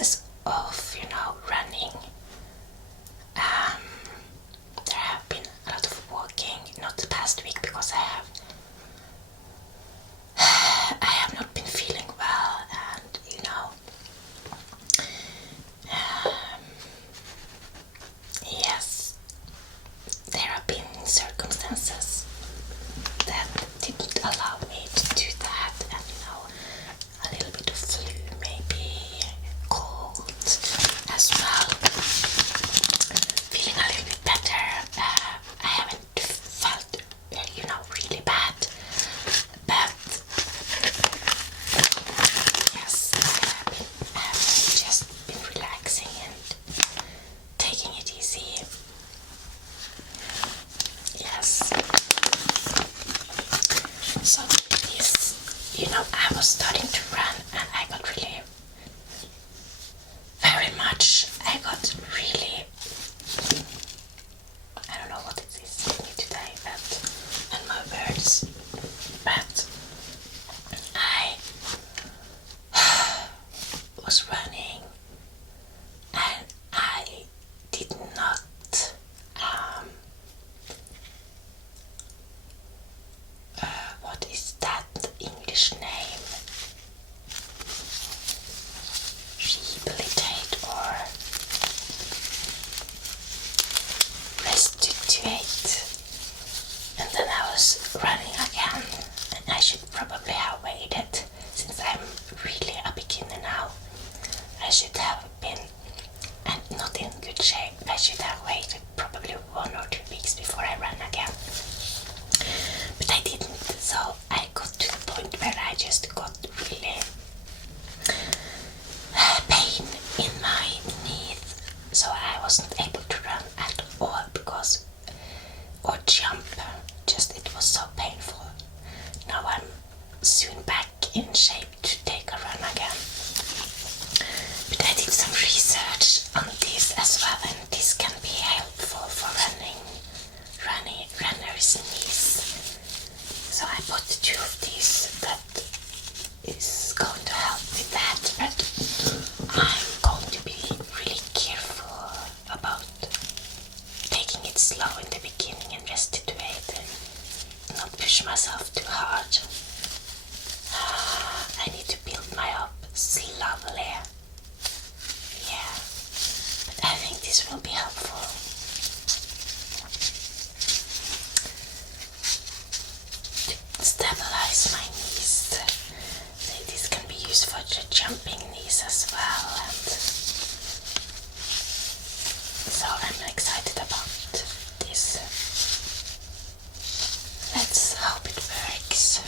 process of, running. There have been a lot of walking, not the past week because I have not been feeling well, and yes, there have been circumstances that didn't allow me to do that, and a little bit of flu, maybe cold as well. Feeling a little bit better. I haven't felt, really bad, but yes, I have just been relaxing and taking it easy. Yes. So this, I was starting to run and I got really, very much, I don't know what it is with me today, and my words, but I was running and I did not what is that English name? Rehabilitate or restitute. And then I was running again, and I should probably have waited, since I'm really a beginner now. I should have been, and not in good shape, I should have waited probably 1 or 2 weeks before I ran again. But I didn't, so I got to the point where I just got really pain in my knees, so I wasn't able to run at all or jump, just it was so painful. Now I'm soon back in shape to take a run again. But I did some research on this as well, and this can be helpful for runners' knees. So I bought 2 of these that is going to help with that, but I'm going to be really careful about taking it slow in the beginning and restitute and not push myself too hard. I need to build my up slowly. Yeah, but I think this will be helpful. To stabilize my knees. So this can be used for the jumping knees as well, and so I'm excited about this. Let's hope it works.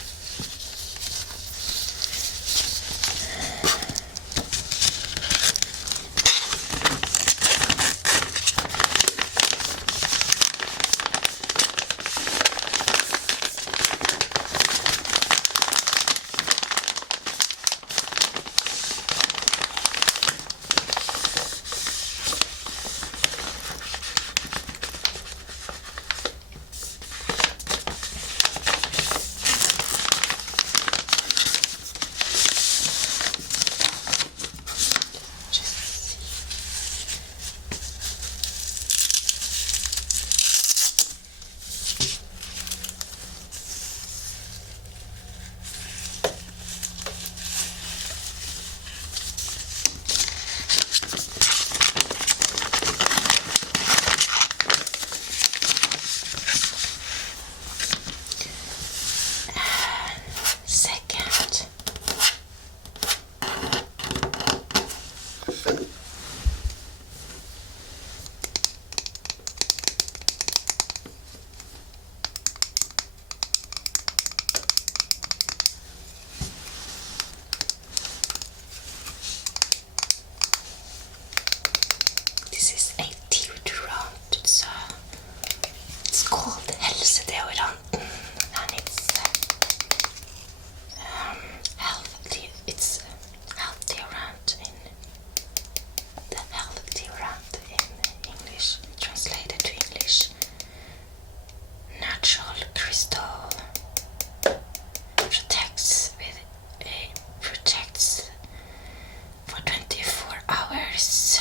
colors.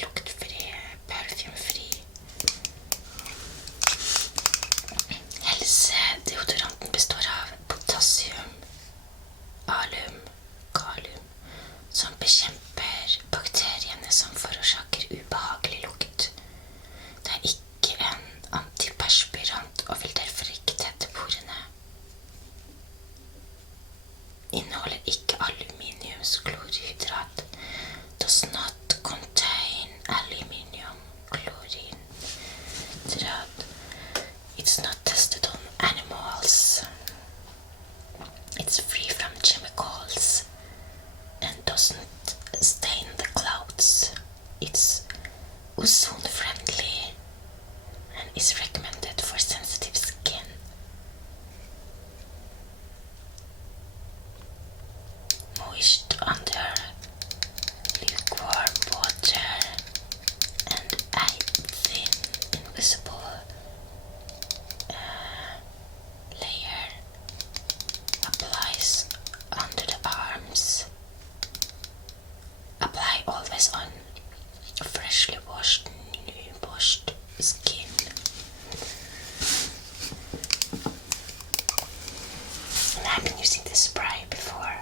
Luktfri, parfymfri. Helsedeodoranten består av potassium, alum, kalium, som bekjemper bakteriene som forårsaker ubehagelig lukt. Det er ikke en antiperspirant og vil derfor ikke tette porene. Inneholder ikke aluminiumskloridhydrat. Does not contain aluminium chlorhydrat. It's not tested on animals. It's free from chemicals and doesn't stain the clothes. It's ozone friendly and is recommended for sensitive skin. Moist under lukewarm water and a thin invisible layer applies under the arms. Apply always on freshly washed, new washed skin. And I've been using this spray before.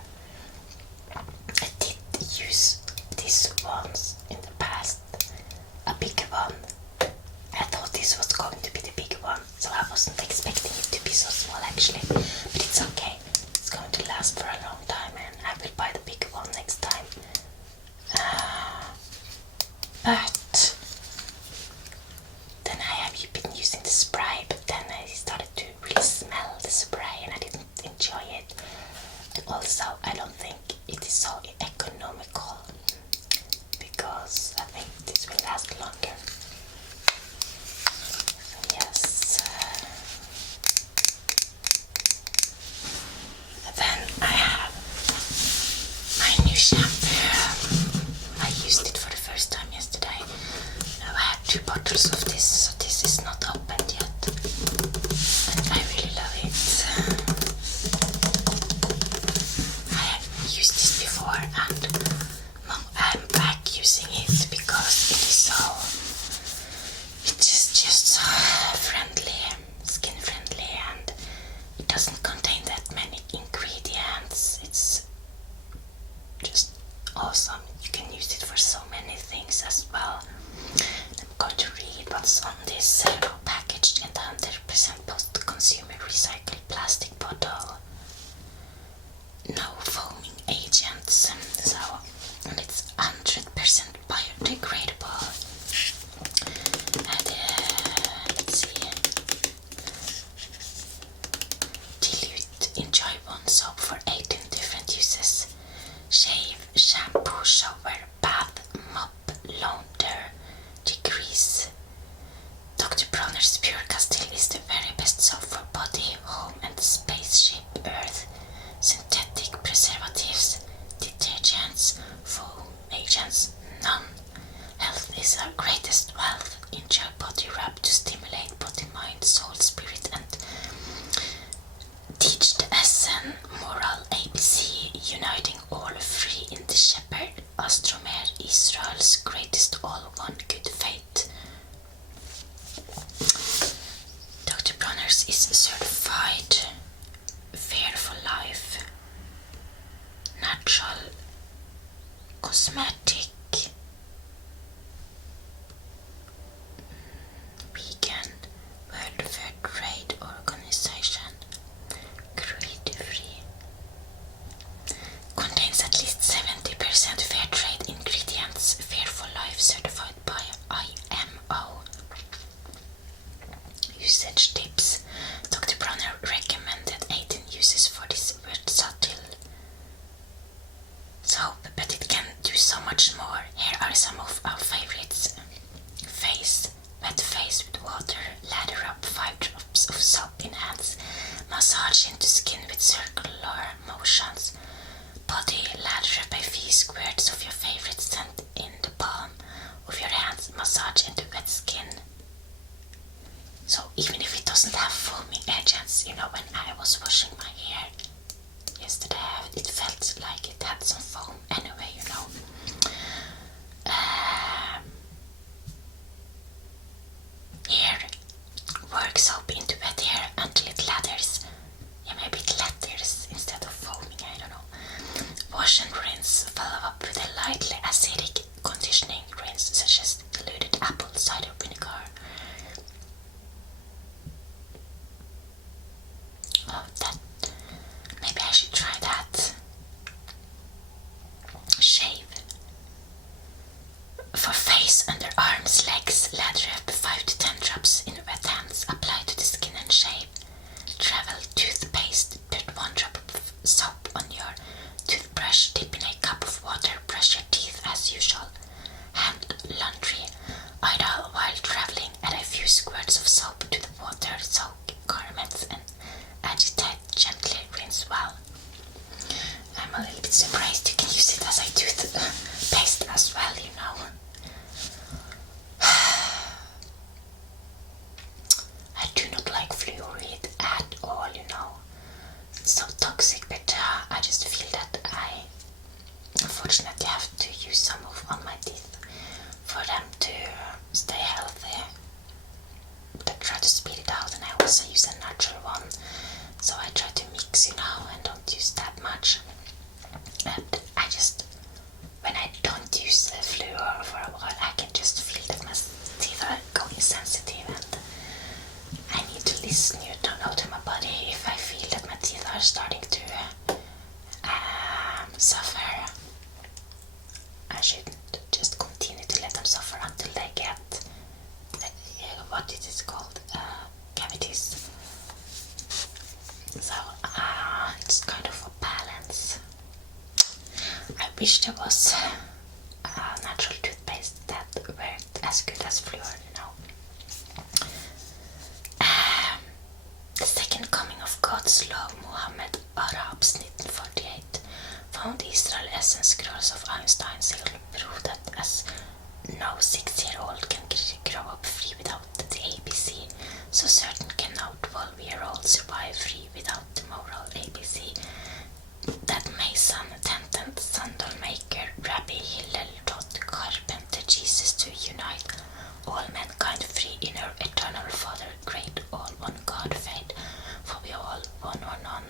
I did use this once in the past, a big one. I thought this was going to be the big one, so I wasn't expecting it to be so small actually. But it's okay, it's going to last for a long time and I will buy the big one next time. But then I have been using the spray, but then I started to really smell the spray and I didn't enjoy it. And also I don't think it is so economical because I think this will last longer. So yes. Then I have my new shampoo. I used it for the first time yesterday. Now I have 2 bottles of this, so this is not opened yet. And I really love it. I have used this before and I'm back using it because it is just so friendly, skin friendly, and it doesn't contain that many ingredients. It's just awesome. You can use it for so many things as well. I'm going to read what's on this packaged in the 100% post-consumer recycled plastic bottle. No foaming agents, and it's 100% biodegradable. And let's see. Dilute enjoy one soap for 18 different uses. Shave, shampoo, shower, bath, mop, launder, degrease. Dr. Bronner's Pure Castile is the very best soap for body, home and spaceship Earth. Synthetic preservatives, detergents, foam agents, none. Health is our greatest wealth. Enjoy body rub to stimulate body, mind, soul, spirit, and teach the SN moral ABC, uniting all three in the shepherd Astromer, Israel's greatest all one good fate. Dr. Bronner's is certified fair for life, natural cosmetic, vegan, World Fair Trade Organization, cruelty-free, contains at least 70% fair trade ingredients, fair for life, certified by IMO. Usage tips. Dr. Bronner recommended 18 uses for this versatile soap, but it can do so much more. Here are some of our favorites. Face. Wet face with water. Lather up 5 drops of soap in hands. Massage into skin with circular motions. Body. Lather up a few squirts of your favorite scent in the palm of your hands. Massage into wet skin. So even if it doesn't have foaming agents, when I was washing my hair yesterday, I but it felt like it had some foam anyway, you know. Here, work soap into wet hair until it lathers. Yeah, maybe it lathers instead of foaming, I don't know. Wash and rinse, follow up with a lightly acidic conditioning rinse such as diluted apple cider vinegar. Oh, maybe I should try that. Shave. For face, underarms, legs, lather up 5 to 10 drops in wet hands. Apply to the skin and shave. Travel toothpaste. Put 1 drop of soap on your toothbrush. Dip in a cup of water. Brush your teeth as usual. Hand laundry. Idle while traveling. Add a few squirts of soap to the water. Soak garments and agitate gently. Rinse well. I'm a little bit surprised you can use it as a toothpaste as well, you know. I do not like fluoride at all, you know. It's so toxic, but I just feel that I unfortunately have to use some on my teeth for them to stay healthy. But I try to speed it out, and I also use a natural one. So I try to mix, you know, and don't use that much. And I just, when I don't use the fluor for a while, I can just feel that my teeth are going sensitive, and I need to listen, you don't know, to my body if I feel that my teeth are starting to suffer. I shouldn't just continue to let them suffer until they get, what it is called, cavities. So it's kind of a balance. I wish there was a natural toothpaste that worked as good as fluor, you know. The second coming of God's law, Muhammad Arab 1948, found the Israel essence scrolls of Einstein's prove that as no 6-year-old can grow up free without the ABC, so certain cannot 12-year-olds survive free without the moral ABC. That Mason, attendant, sandal maker, Rabbi Hillel taught carpenter Jesus to unite all mankind free in our eternal Father, great all one God faith, for we all one or none.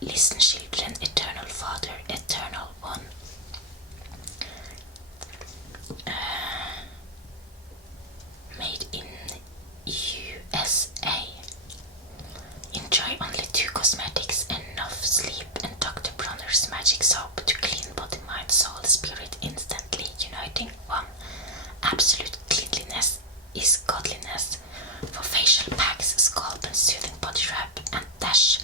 Listen, children, eternal Father, eternal one. Made in USA. Enjoy only 2 cosmetics, enough sleep, and Dr. Bronner's magic soap to clean body, mind, soul, spirit instantly, uniting one. Absolute cleanliness is godliness. For facial packs, scalp and soothing body wrap, and dash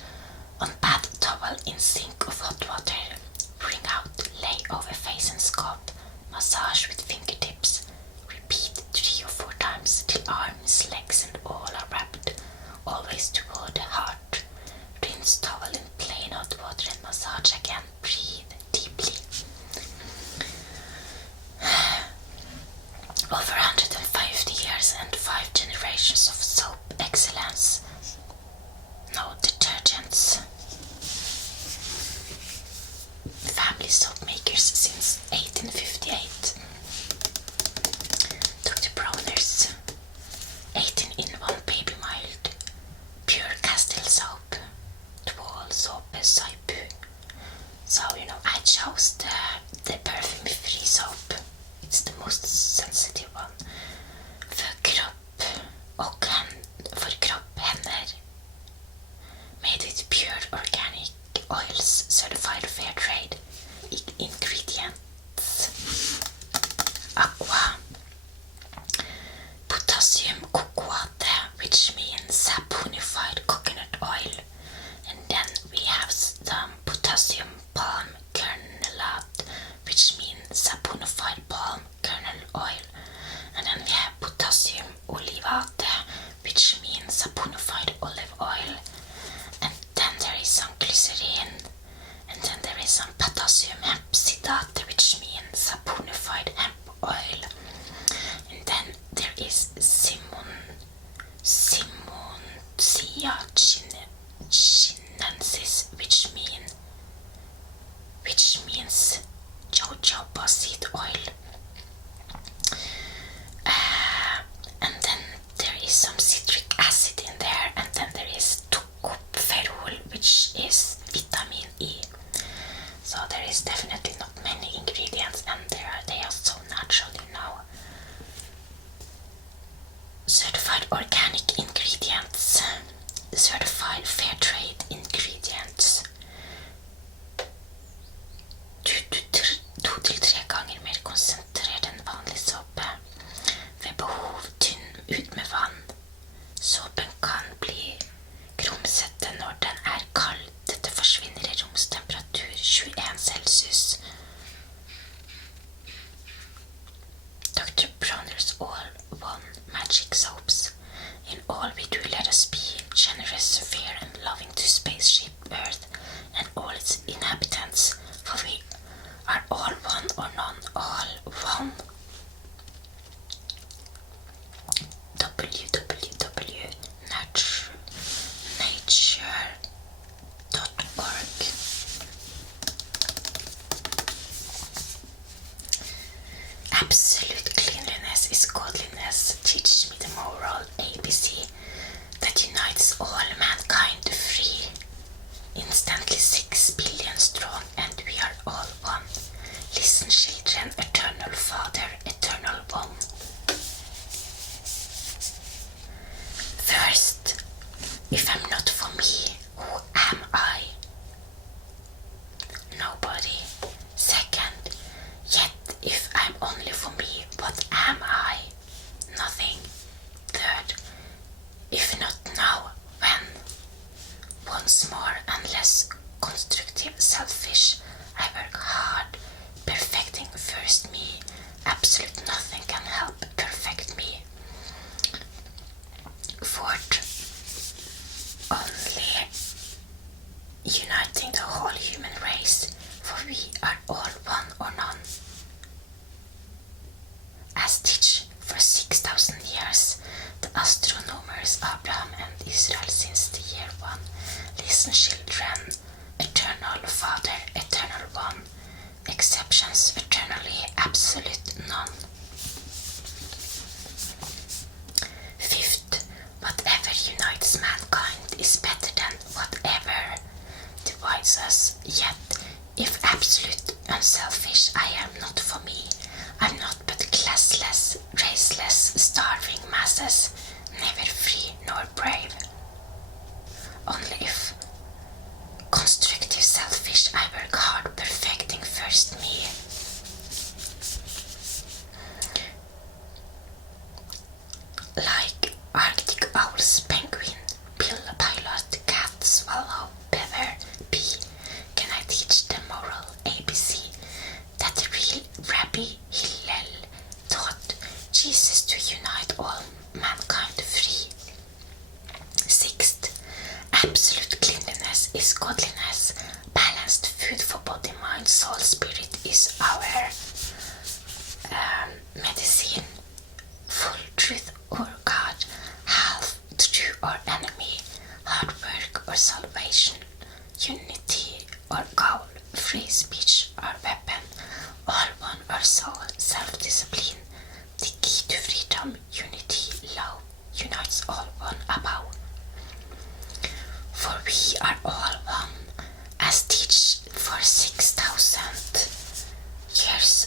on bath towel in sink of hot water. Bring out, lay over face and scalp. Massage with fingertips. Repeat 3 or 4 times till arms, legs, and all are wrapped. Always toward the heart. Rinse towel in plain hot water and massage again. Breathe deeply. Over 150 years and 5 generations of soap excellence. No detergents. Family soap makers since 1858. Dr. Bronner's 18-in-1 baby mild pure Castile soap, tvål, såpe, saipu. So, you know, I chose the perfume-free soap. It's the most sensitive one. For kropp, hender. Made with pure organic oils, certified fair trade. Ingredients: aqua, potassium cocoate, which means saponified coconut oil, and then we have some potassium palm kernelate, contains jojoba seed oil. And then there is some citric acid in there, and then there is tocopherol, which is vitamin E. So there is definitely not many ingredients, and they are so natural, you know. Certified organic ingredients, certified fair trade ingredients. 2 til 3 ganger mer konsentrert enn vanlig såpe. Ved behov tynn ut med vann. Såpen kan bli grumsete når den er kald. Dette forsvinner i romstemperatur 21 Celsius. Dr. Bronner's All One Magic Soaps. In all we do, let us be generous, fair, and loving to spaceship Earth and all its inhabitants, for we are all one or none, all one. www.nature.org. Absolute cleanliness is godliness. Teach me the moral ABC that unites all mankind free. Instantly 6 billion strong, and we are all one. Listen, children, eternal Father, eternal one. First, if I'm not for me, who am I? Nobody. Second, yet if I'm only for me, what am I? Nothing. Third, if not now, when? Once more, unless constructive, selfish, I work hard, perfecting first me. Absolute nothing can help perfect me. Fourth, only uniting the whole human race, for we are all one or none. As teach for 6,000 years, the astronomers Abraham and Israel since the year 1. Listen, children, eternal Father, eternal one. Exceptions eternally, absolute none. Fifth, whatever unites mankind is better than whatever divides us. Yet, if absolute unselfish, I am not for me. I'm not but classless, raceless, starving masses, never free nor brave. Only if constructive selfish, I work hard, perfecting first me. Like Arctic owls, penguin, pill, pilot, cat, swallow, beaver, bee, can I teach the moral ABC that the real Rabbi Hillel taught Jesus to unite all mankind free. Sixth, absolute cleanliness is godliness. Balanced food for body, mind, soul, spirit is our medicine. Full truth or God, half true or enemy, hard work or salvation, unity or goal, free speech or weapon, all one or soul, self-discipline, the key to freedom, unity, love, unites all one above. For we are all one, as teach for 6,000 years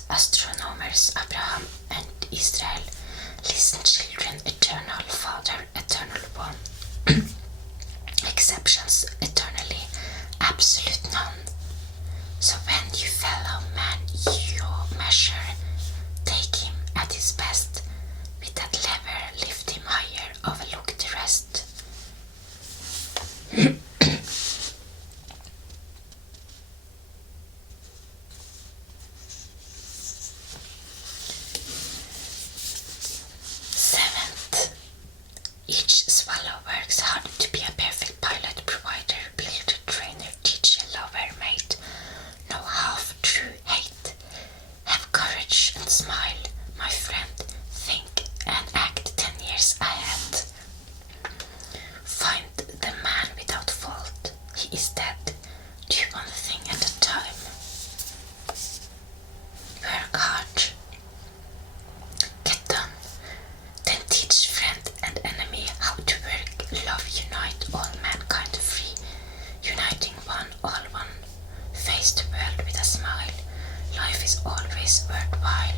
is worthwhile.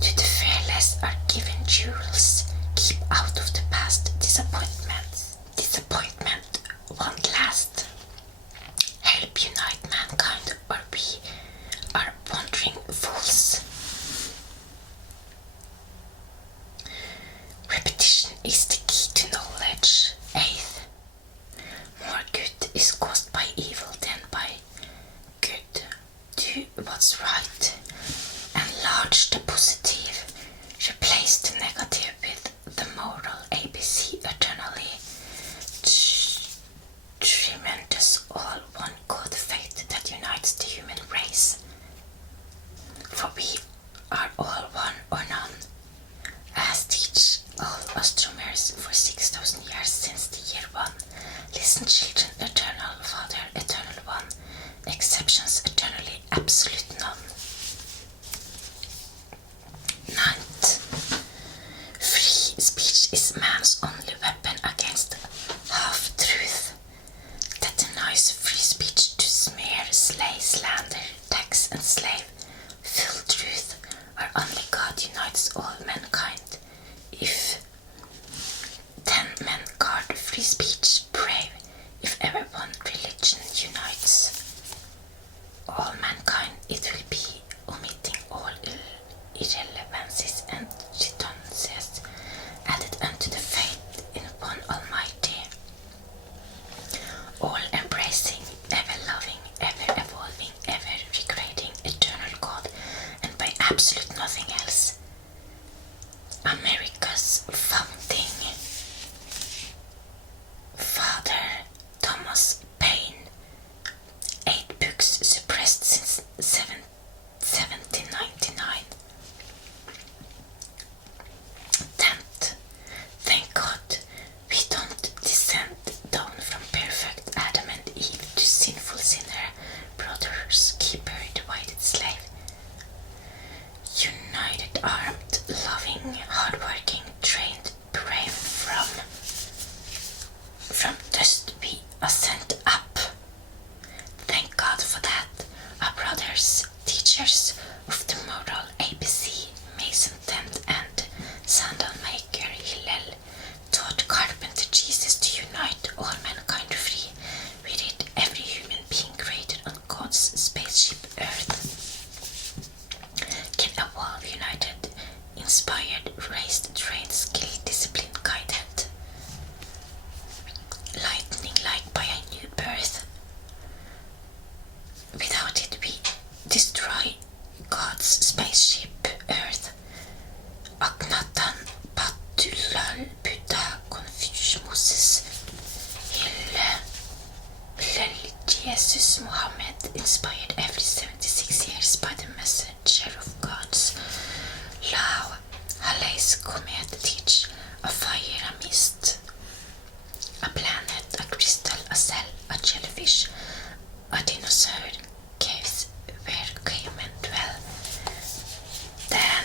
To the fearless are given jewels. Keep out of the past disappointments. Disappointment won't last. Help unite mankind, or we are wandering fools. Repetition is the key to knowledge. 8. More good is caused by evil than by good. Do what's right. Enlarge the positive. Replace the negative with the moral ABC eternally. Tremendous all one good fate that unites the human race. For we are all one or none, as teach all astronomers for 6,000 years since the year 1. Listen, children, eternal Father, eternal one, exceptions eternally, absolute none. 9th. Free speech is man's only weapon against half-truth that denies free speech to smear, slay, slander, tax, and slave. Full truth, or only God unites all mankind. If 10 men guard free speech brave, if ever one religion unites all mankind, it will be omitting all irrelevancies and redundancies, added unto the faith in one Almighty, all embracing, ever loving, ever evolving, ever recreating, eternal God, and by absolute nothing else. America's founding father, Thomas Paine. 8 books suppressed since 1799. 10th. Thank God we don't descend down from perfect Adam and Eve to sinful sinner, brothers, keeper, divided slave. United, armed, loving, hardworking, trained, brave, from dust we ascend up. Thank God for that. Our brothers, teachers of the moral ABC, mason tent and sandal maker Hillel, taught carpenter Jesus to unite all mankind free. We read every human being created on God's spaceship Earth can evolve united, inspired, raised, trained, skilled, disciplined, guided. Lightning like by a new birth. Without it we destroy God's spaceship Earth. Akhenaten, Patulal, Buddha, Confucius, Moses, Hillel, Jesus, Muhammad, inspired every 76 years by the messenger of God's law. Halley's comet teach a fire, a mist, a planet, a crystal, a cell, a jellyfish, a dinosaur, caves where cavemen dwell. Then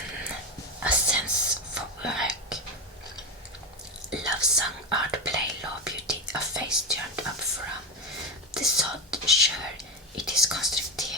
a sense for work, love song, art, play, law, beauty, a face turned up from the sod, sure it is constructive.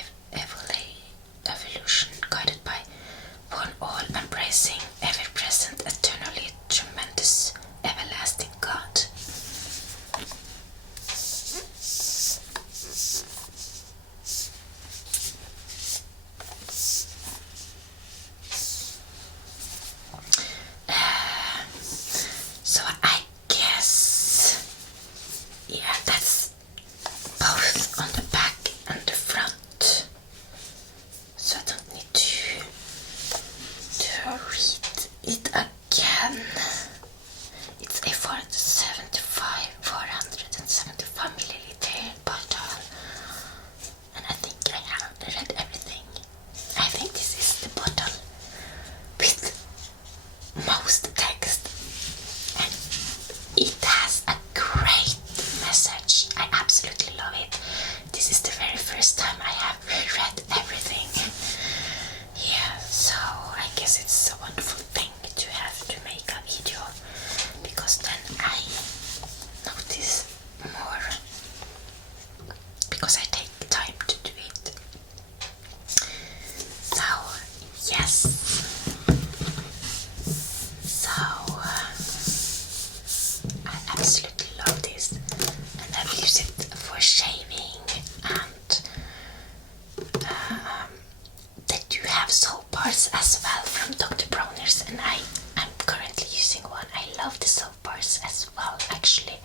actually.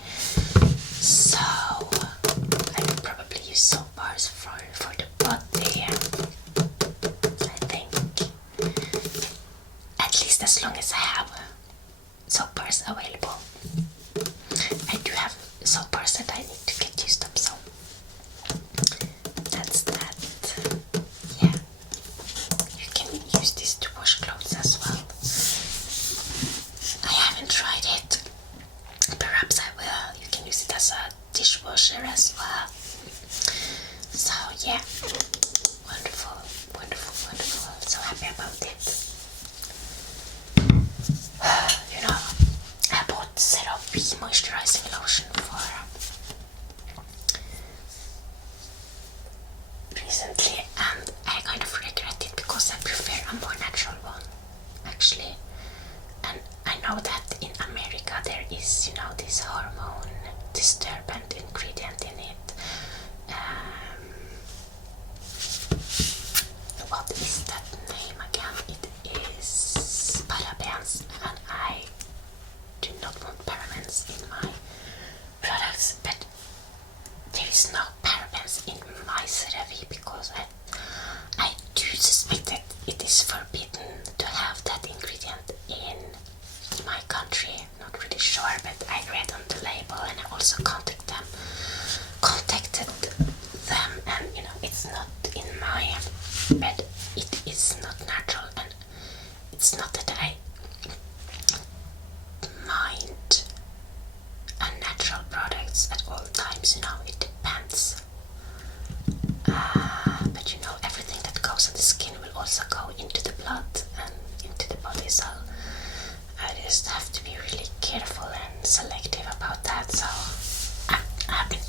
So I will probably use soap bars for the body. I think at least as long as I have soap bars available. I do have soap bars that I need to get used up, so that's that. Yeah, you can use this to wash clothes as well. I haven't tried it. Perhaps I will. You can use it as a dishwasher as well. So yeah, wonderful, wonderful, wonderful. So happy about it. You know, I bought CeraVe moisturizing lotion for recently, and I kind of regret it because I prefer a more natural one, actually. And I know that in America there is, you know, this hormone disturbant ingredient in it. What is that name again? It is parabens, and I do not want parabens in my products, but there is no parabens in my CeraVe because I do suspect that it is forbidden to have that ingredient in my country. Not really sure, but I read on the label and I also contacted them, and you know, it's not in my, but it is not natural, and it's not that I mind unnatural products at all times, you know, it depends. But you know, everything that goes on the skin will also go into the blood and into the body, so I just have to be really careful and selective about that. So I've been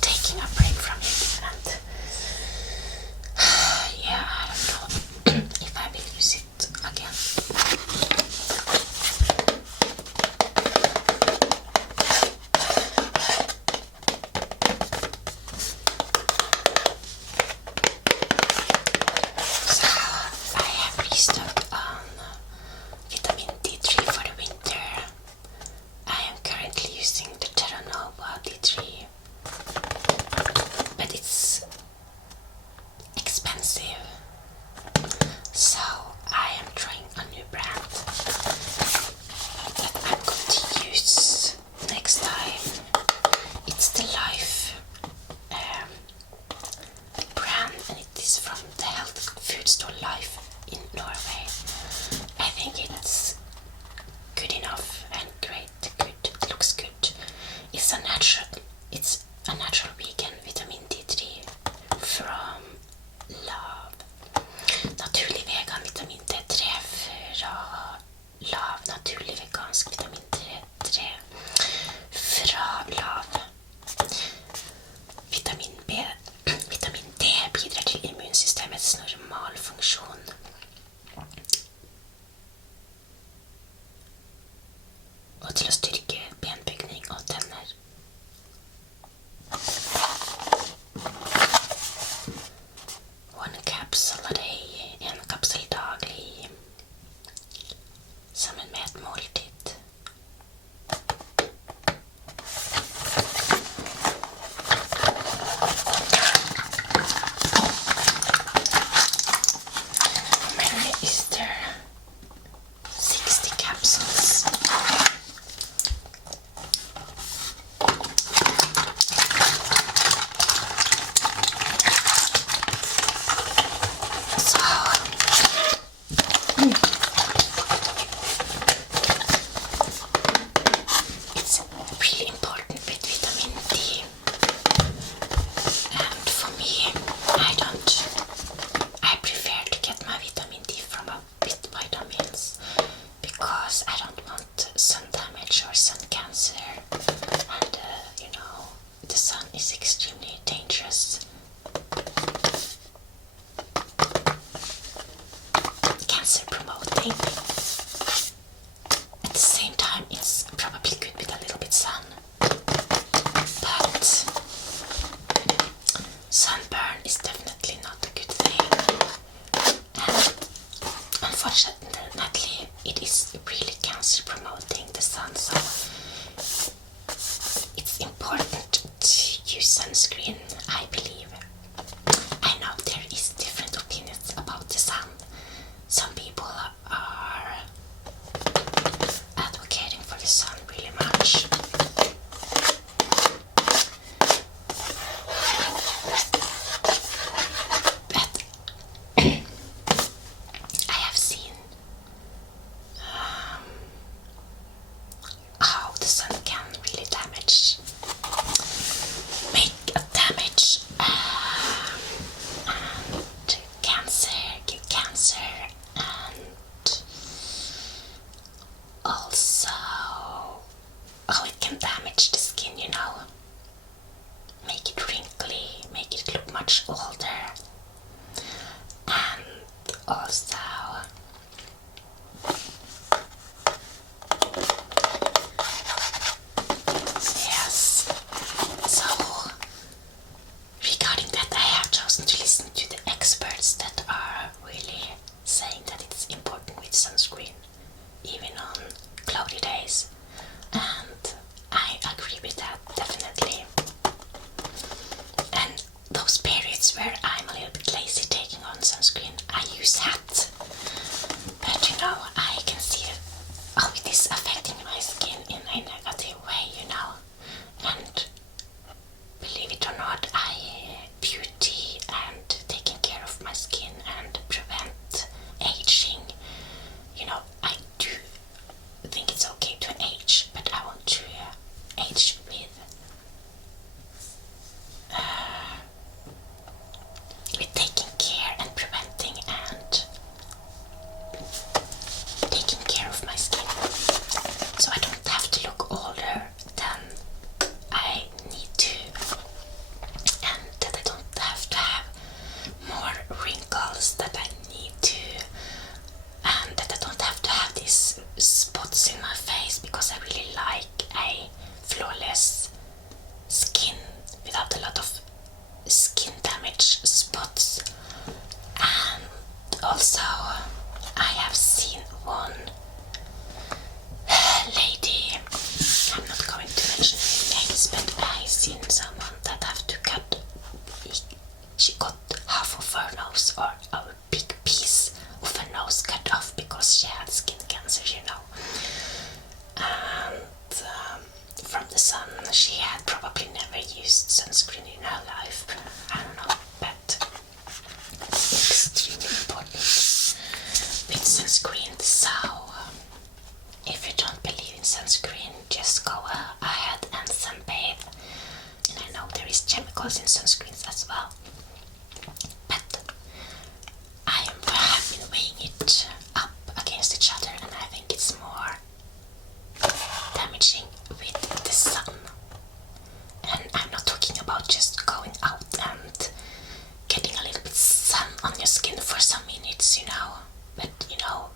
taking a break from it, and yeah, I don't know if I will use it again. So I have restocked on vitamin D3 for the winter. I am currently using the Terranova D3, but it's expensive, so I am trying a new brand that I'm going to use next time. It's the Life brand, and it is from the health food store Life in Norway. I think it's good enough and great. It looks good. It's a natural vegan vitamin D3 from Love. Naturlig vegan vitamin also yes, so regarding that, I have chosen to listen to the experts that are really saying that it's important with sunscreen even on cloudy days, and I agree with that definitely. And those periods where I'm a little bit lazy taking on sunscreen, I use hat. But you know, I can see how it is affecting my skin in a negative way, you know. And believe it or not, beauty and taking care of my skin and prevent aging. You know, I do think it's okay to age, but I want to age with taking care and preventing and taking care of my skin, so I don't have to look older than I need to, and that I don't have to have more wrinkles that I need to, and that I don't have to have these spots in my face, because I really like a flawless skin without a lot of skin damage spots. And also I have seen one lady, I'm not going to mention any names, but I've seen someone that have to cut, she got half of her nose, or a big piece of her nose cut off because she had skin cancer, you know. And from the sun, she had probably never used sunscreen in her life, I don't know, but it's extremely important with sunscreen. So if you don't believe in sunscreen, just go ahead and sunbathe. And I know there is chemicals in sunscreens as well, but I have been weighing it up against each other, and I think it's more damaging with the sun. And I'm not talking about just going out and getting a little bit sun on your skin for some minutes, you know, but you know,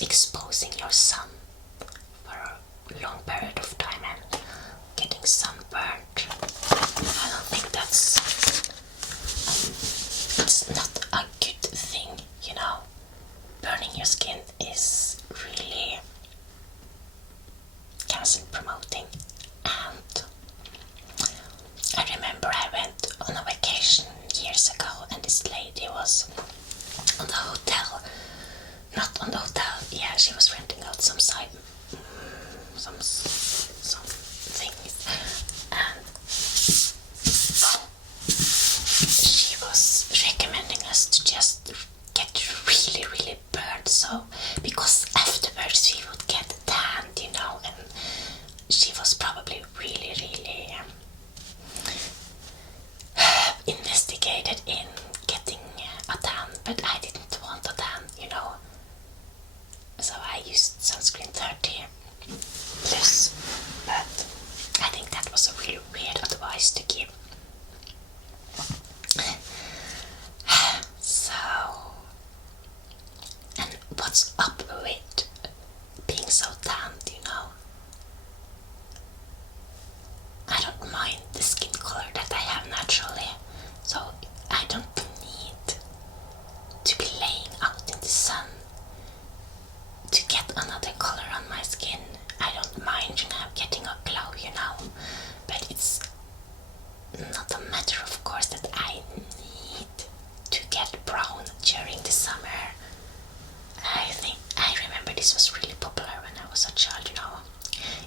exposing your sun for a long period of time and getting sunburned. I don't think it's not a good thing, you know. Burning your skin is really cancer promoting. And I remember I went on a vacation years ago, and this lady was on the hotel, not on the hotel, yeah, she was renting out some things, and she was recommending us to just get really, really burned, so because afterwards we would get tanned, you know, and she was probably really, really investigated in getting a tan, but I didn't want a tan, you know, so I used sunscreen 30 plus, but I think that was a really weird advice to give. So, and what's up with being so tanned, you know? I don't mind the skin color that I have naturally, so I don't need to be laying out in the sun to get another color on my skin. I don't mind, you know, getting a glow, you know, but it's not a matter, of course, that I need to get brown during the summer. I remember this was really popular when I was a child, you know.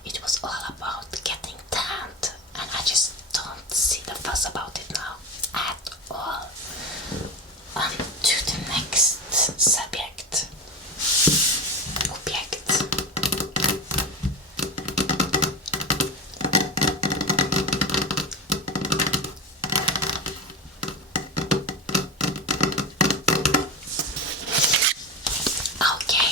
It was all about getting tanned, and I just don't see the fuss about it now at all. On to the next subject. Object. Okay.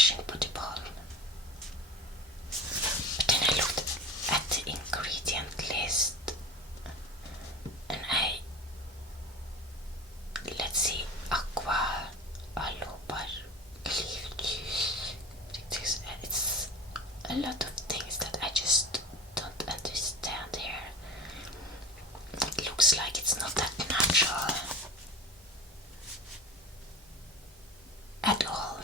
refreshing body balm. But then I looked at the ingredient list and let's see, aqua, alobar, it's a lot of things that I just don't understand here. It looks like it's not that natural at all.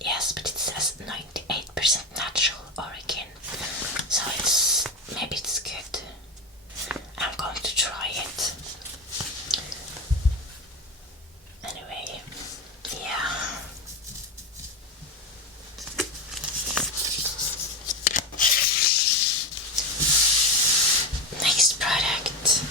Yes, but it says 98% natural origin, so maybe it's good. I'm going to try it. Anyway, yeah. Next product.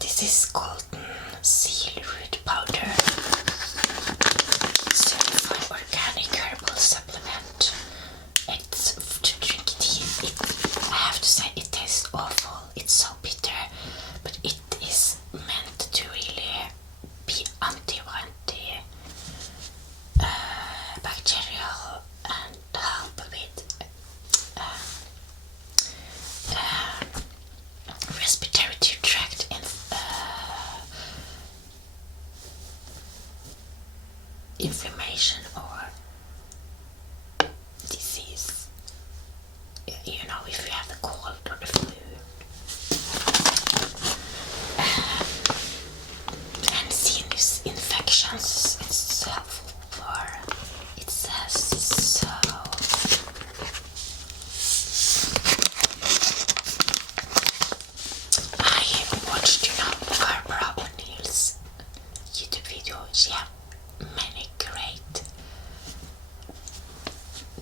This is golden seal root powder. Certified organic herbal supplement. It's to drink it. I have to say it tastes awful. It's so bitter, but it is meant to really be bacterial and help with respiratory tract inflammation or disease. You know, if you have the cold or the flu. And sinus infections, it's helpful for. It says so. I watched, Barbara O'Neill's YouTube video. She had many great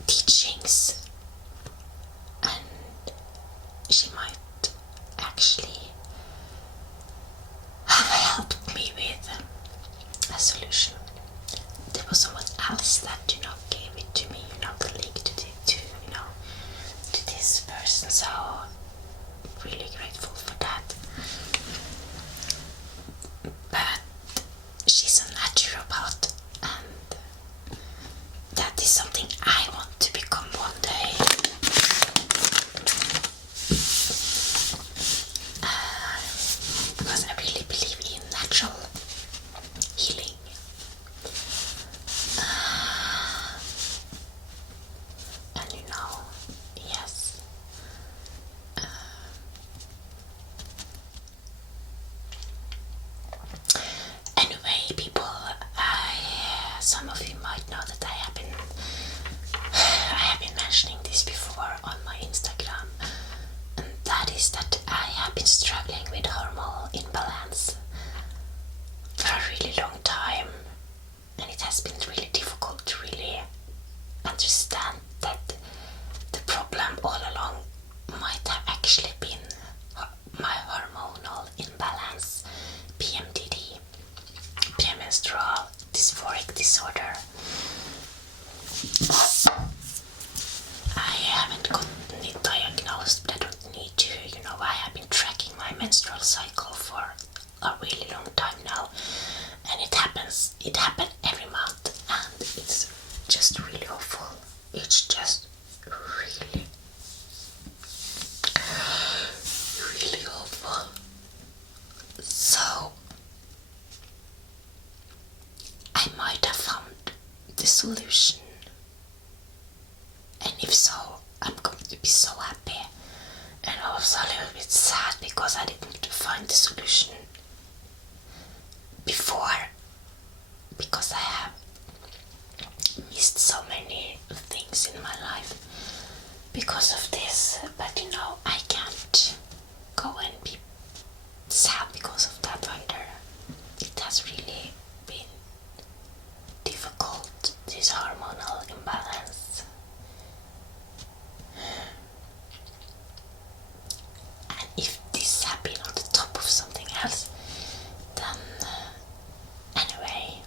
teachings, and she might actually have helped me with a solution. There was someone else that gave it to me, the link to this person, so really grateful for that. But she's a naturopath, and that is something I want to become one day. Because I really believe in natural healing. And yes. Anyway, people, some of you might know that I have been mentioning this before on my Instagram, and that is that I have been struggling with hormonal imbalance for a really long time, and it has been really difficult to really understand that the problem all along might have actually been my hormonal imbalance, PMDD, premenstrual dysphoric disorder. I haven't gotten it diagnosed, but I don't need to. I have been tracking my menstrual cycle for a really long time now, and it happened every month, and it's just really awful. It's just really, really awful. So I might have found the solution, and if so, I'm going to be so happy, and also a little bit sad because I didn't find the solution before, because I have missed so many things in my life because of this. But I can't go and be sad because of that either. It has really been difficult, this hormonal imbalance. And if this had been on the top of something else, then anyway,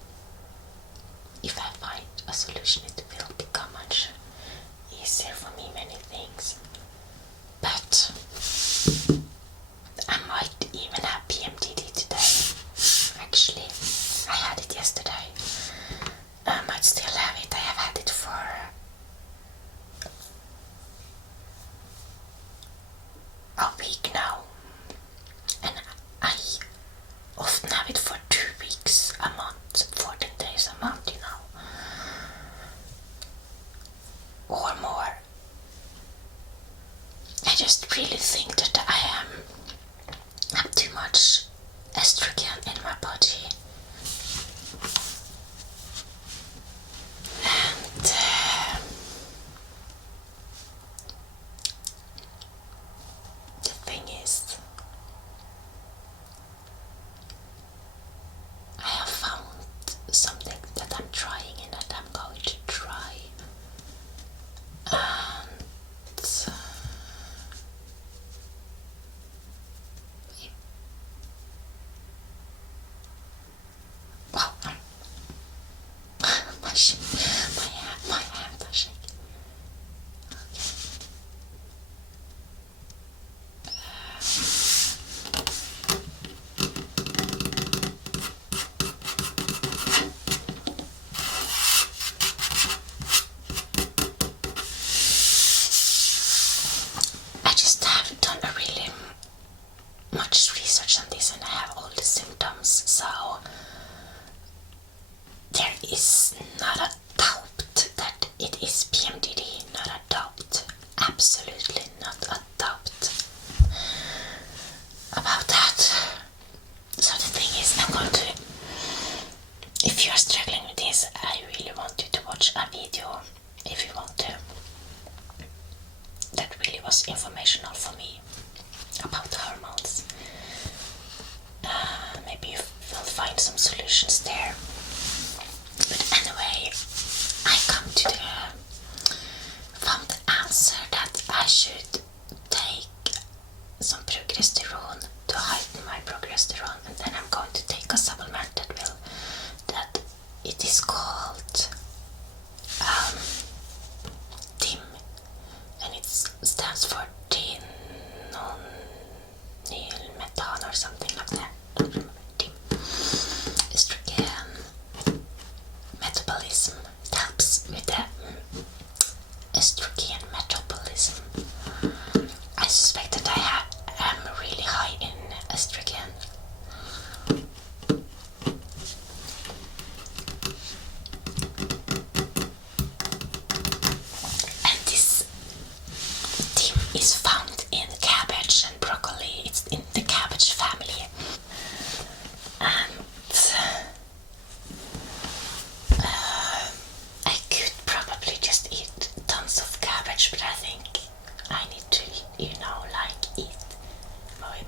if I find a solution, it will become much easier for me, many things. I might even have PMDD today. Actually, I had it yesterday. I might still have it. I have had it for a week now. And I often have it for 2 weeks, a month, 14 days a month, you know. Or more. I just really think that I have too much estrogen in my body. And the thing is, I have found something that I'm trying and that I'm going to try. And well, my hands are shaking. I just haven't done a really much research on this, and I have all the symptoms, so there is not a doubt that it is PMDD, not a doubt, absolutely not a doubt about that. So the thing is, I'm going to, if you are struggling with this, I really want you to watch a video, if you want to. That really was informational for me about hormones. Maybe you will find some solutions there. But anyway, I found the answer that I should take some progesterone to heighten my progesterone, and then I'm going to take a supplement that it is called DIM, and it stands for dinon-nylmethan or something like that. I don't remember. DIM. Estrogen metabolism. It helps with the estrogen metabolism. I suspect that I am really high in estrogen. And this DIM is found in cabbage and broccoli. It's in the cabbage family. And I could probably just eat tons of cabbage, but I think I need to, eat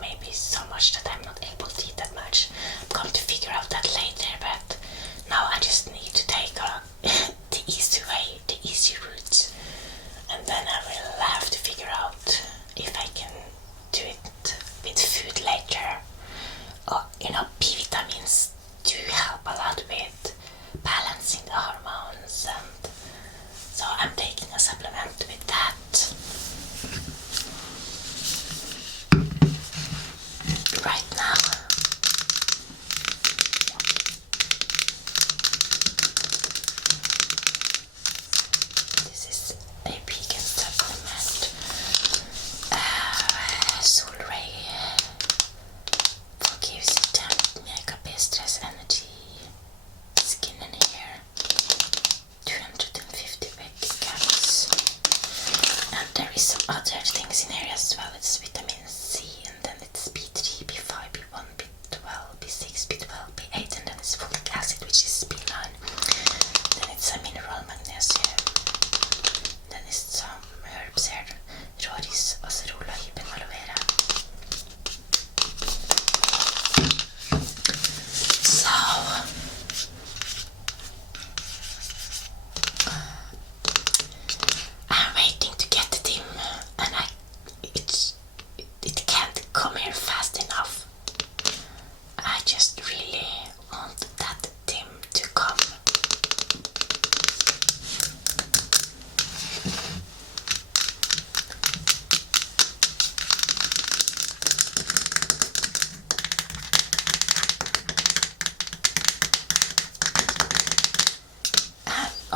maybe so much that I'm not able to eat that much. I'm going to figure out that later, but now I just need to take the easy way, the easy route, and then I will have to figure out if I can do it with food later. B vitamins do help a lot with balancing the hormones, and so I'm taking a supplement with that right now. This is a vegan supplement. Solray gives you 10 megabase stress energy, skin and hair, 250 milligrams. And there is some other things in here as well. It's vitamin C, and then it's B3, B5, B1, B12, B6, B12, B8, and then it's folic acid, which is B9. Then it's a mineral magnesium. Then it's some herbs here, råris, acerola, hyben, aloe vera. So I'm waiting to get the DIM, and I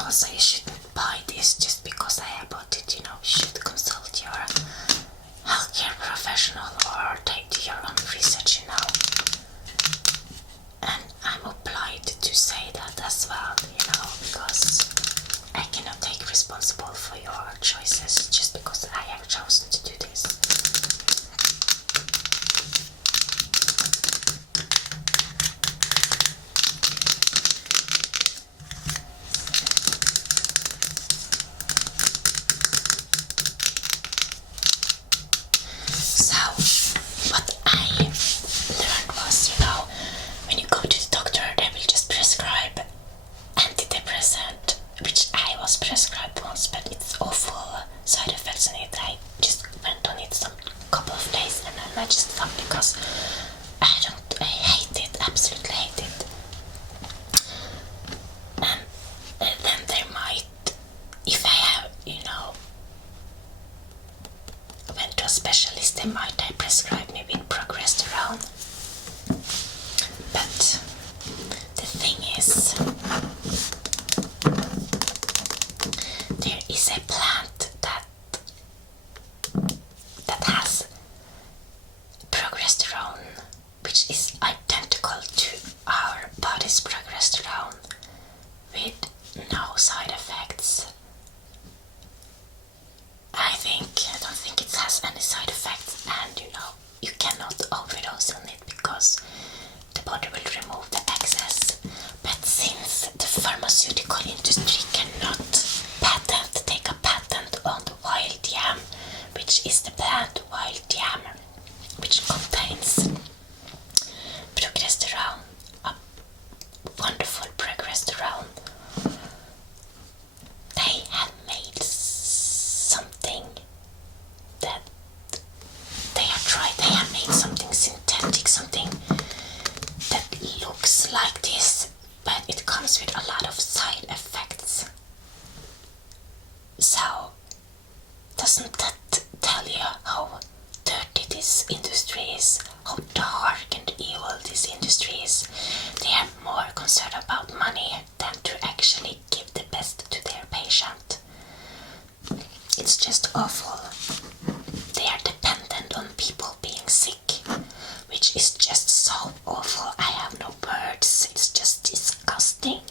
also you shouldn't buy this just because I bought it, you should consult your healthcare professional or take your own research, And I'm obliged to say that as well, because I cannot take responsible for your choices just because I have chosen to do this. So, what I learned was, when you go to the doctor, they will just prescribe antidepressant, which I was prescribed once, but it's awful side effects on it. I just went on it some couple of days and then I just stopped because I hate it, absolutely hate it. And then there might, if I have, went to a specialist, they might prescribe me with progesterone. But the thing is, there is a plant that has progesterone, which is identical to our body's progesterone, with no side effects. I don't think it has any side effects, and you cannot overdose on it because the body will remove the excess. But since the pharmaceutical industry cannot take a patent on the wild yam, which is the plant wild yam, which contains progesterone, a wonderful progesterone, they have made something that they have made something synthetic, something that looks like this, but it comes with a lot of side effects. So, doesn't that tell you how dirty this industry is, how dark and evil this industry is? They are more concerned about money than to actually give the best to their patient. It's just awful. They are dependent on people being sick, which is just so awful. I have no words. It's just disgusting.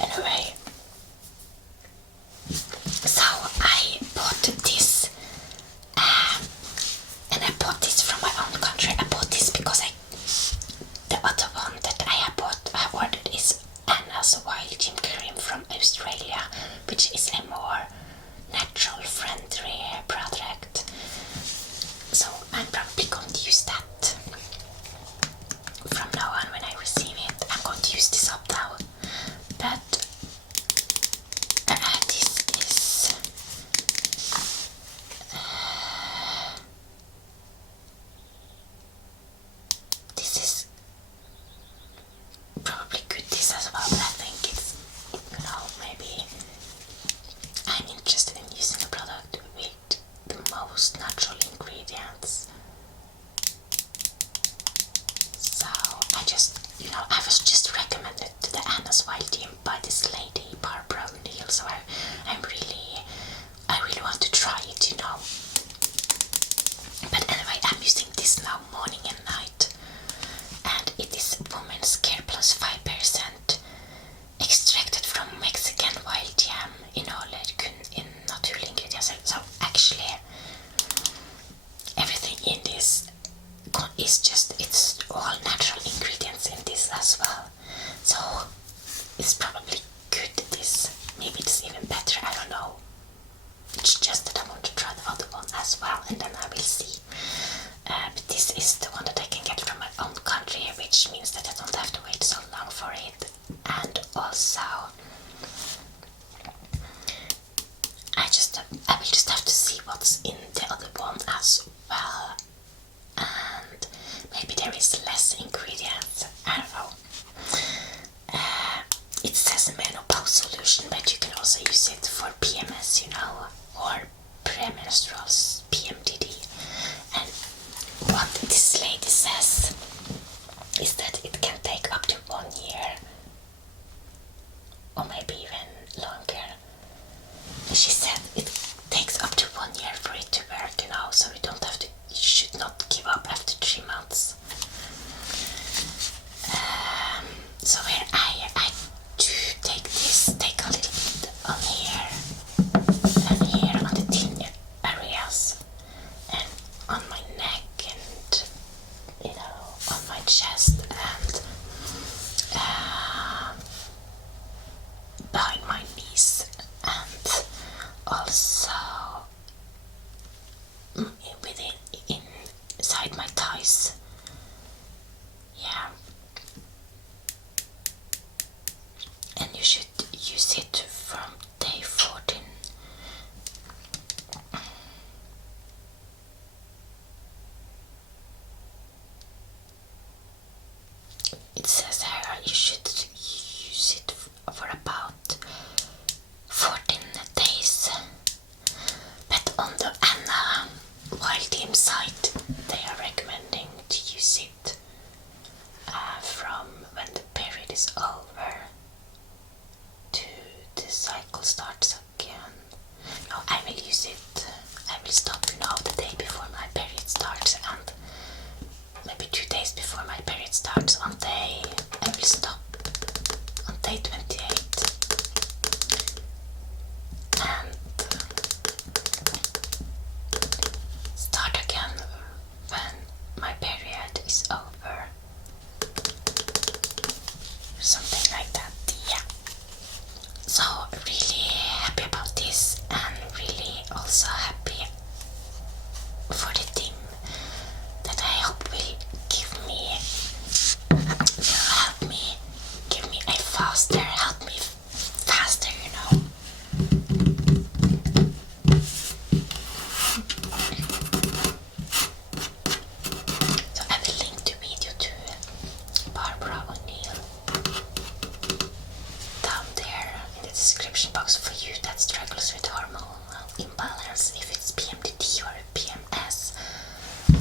Anyway, so I bought this, and I bought this from my own country. I bought this because the other one that I ordered is Anna's Wild Gym Cream from Australia, which is a more natural friendly product. So I'm probably going to use that from now on when I receive it. I'm going to use this up now. But this is probably good, this as well, but I think it's, maybe I'm interested in using a product with the most natural ingredients. So I was just recommended to the Anna's Wild Gym by this lady, Barbara O'Neill, so I really want to try it, But anyway, I'm using this now morning and night, and it is Women's Care Plus 5% extracted from Mexican wild yam, innehåller in naturliga ingredients. So actually, everything in this is it's all natural ingredients in this as well. So it's probably good, this. Maybe it's even better, I don't know. It's just that I want to try the other one as well, and then I will see. But this is the one that I can get from my own country, which means that I don't have to wait so long for it. And also, I will just have to see what's in the other one as well. And maybe there is less ingredients, I don't know. It says menopause solution, but you can also use it for PMS, or premenstrual PMDD. And what this lady says is that it can take up to 1 year, or maybe even longer. also within inside my thighs. Yeah, and you should use it from day 14. It says here you should use it for about 14 days, but on the Anna Wild Team site they are recommending to use it from when the period is over to the cycle starts again. No, I will use it. I will stop now the day before my period starts, and maybe 2 days before my period starts I will stop on day 28, and start again when my period is over. Something like that, yeah. So really happy about this, and really also happy for the team that I hope will help me give me a faster, help me faster, you know. So I will link the video to Barbara O'Neill down there in the description box for you that struggles with hormonal imbalance, if it's PMDD or PMS,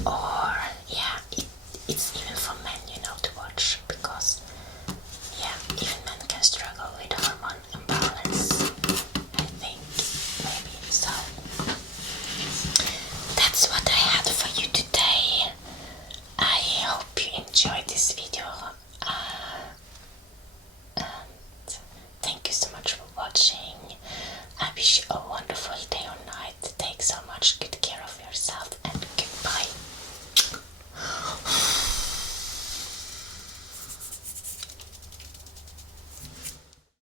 or yeah, it's even for men, you know, to watch, because yeah, even men can struggle with hormone imbalance, I think, maybe. So that's what I had for you today. I hope you enjoyed this video, and thank you so much for watching. I wish you a